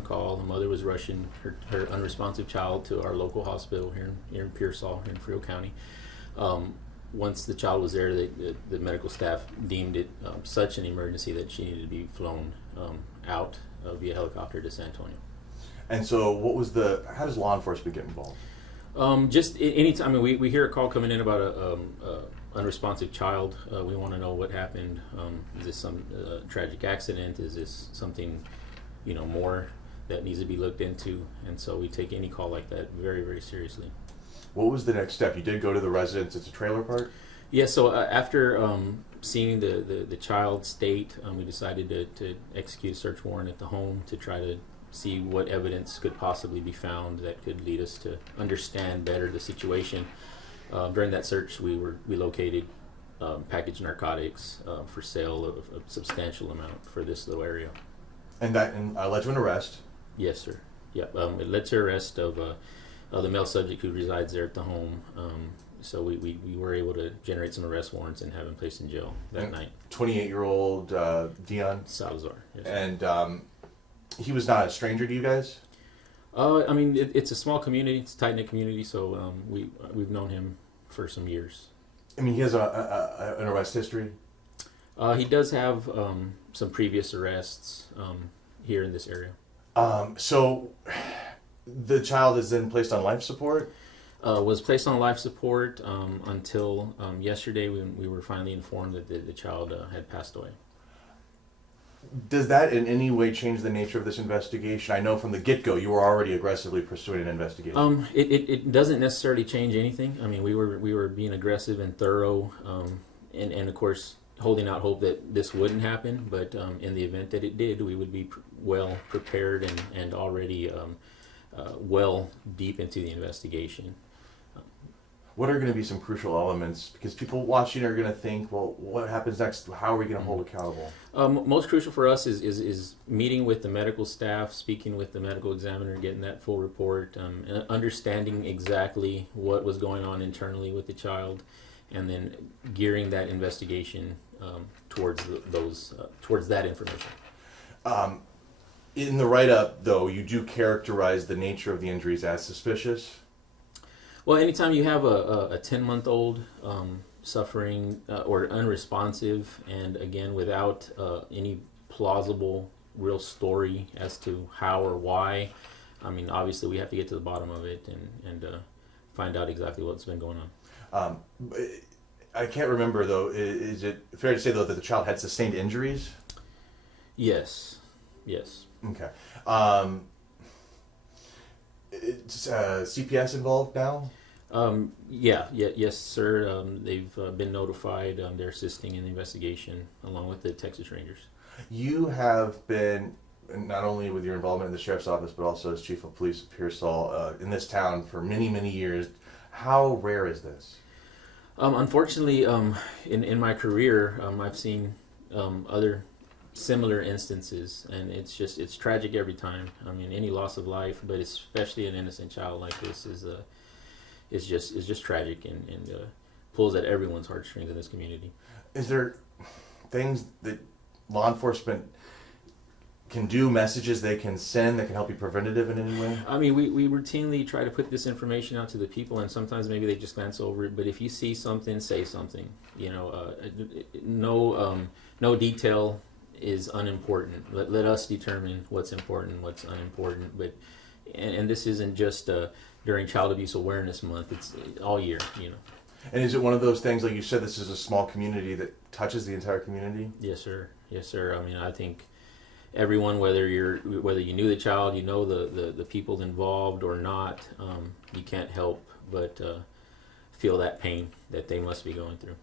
911 call. The mother was rushing her unresponsive child to our local hospital here in Pearsall, here in Frio County. Once the child was there, the medical staff deemed it such an emergency that she needed to be flown out via helicopter to San Antonio. And so how does law enforcement get involved? Just anytime, I mean, we hear a call coming in about a unresponsive child. We want to know what happened. Is this some tragic accident? Is this something, more that needs to be looked into? And so we take any call like that very, very seriously. What was the next step? You did go to the residence. It's a trailer park? Yeah, so after seeing the child's state, we decided to execute a search warrant at the home to try to see what evidence could possibly be found that could lead us to understand better the situation. During that search, we located packaged narcotics for sale of a substantial amount for this little area. And that led to an arrest? Yes, sir. Yep. It led to arrest of the male subject who resides there at the home. So we were able to generate some arrest warrants and have him placed in jail that night. 28-year-old Dion Salazar. Yes, and he was not a stranger to you guys? I mean, it's a small community. It's a tight-knit community, so we've known him for some years. I mean, he has an arrest history? He does have some previous arrests here in this area. So the child is then placed on life support? Was placed on life support until yesterday when we were finally informed that the child had passed away. Does that in any way change the nature of this investigation? I know from the get-go you were already aggressively pursuing an investigation. It doesn't necessarily change anything. I mean, we were being aggressive and thorough, and of course holding out hope that this wouldn't happen. But in the event that it did, we would be well prepared and already well deep into the investigation. What are going to be some crucial elements? Because people watching are going to think, well, what happens next? How are we going to hold accountable? Most crucial for us is meeting with the medical staff, speaking with the medical examiner, getting that full report, and understanding exactly what was going on internally with the child, and then gearing that investigation towards that information. In the write-up, though, you do characterize the nature of the injuries as suspicious? Well, anytime you have a 10-month-old suffering or unresponsive, and again without any plausible real story as to how or why, I mean, obviously we have to get to the bottom of it and find out exactly what's been going on. I can't remember, though. Is it fair to say, though, that the child had sustained injuries? Yes. Okay. CPS involved now? Yes, sir. They've been notified. They're assisting in the investigation along with the Texas Rangers. You have been, not only with your involvement in the sheriff's office, but also as chief of police of Pearsall in this town for many, many years. How rare is this? Unfortunately, in my career, I've seen other similar instances, and it's tragic every time. I mean, any loss of life, but especially an innocent child like this is just tragic and pulls at everyone's heartstrings in this community. Is there things that law enforcement can do, messages they can send that can help be preventative in any way? I mean, we routinely try to put this information out to the people, and sometimes maybe they just glance over it. But if you see something, say something. No detail is unimportant. Let us determine what's important, what's unimportant. But and this isn't just during Child Abuse Awareness Month. It's all year. And is it one of those things, like you said, this is a small community that touches the entire community? Yes, sir. I mean, I think everyone, whether you knew the child, the people involved or not, you can't help but feel that pain that they must be going through.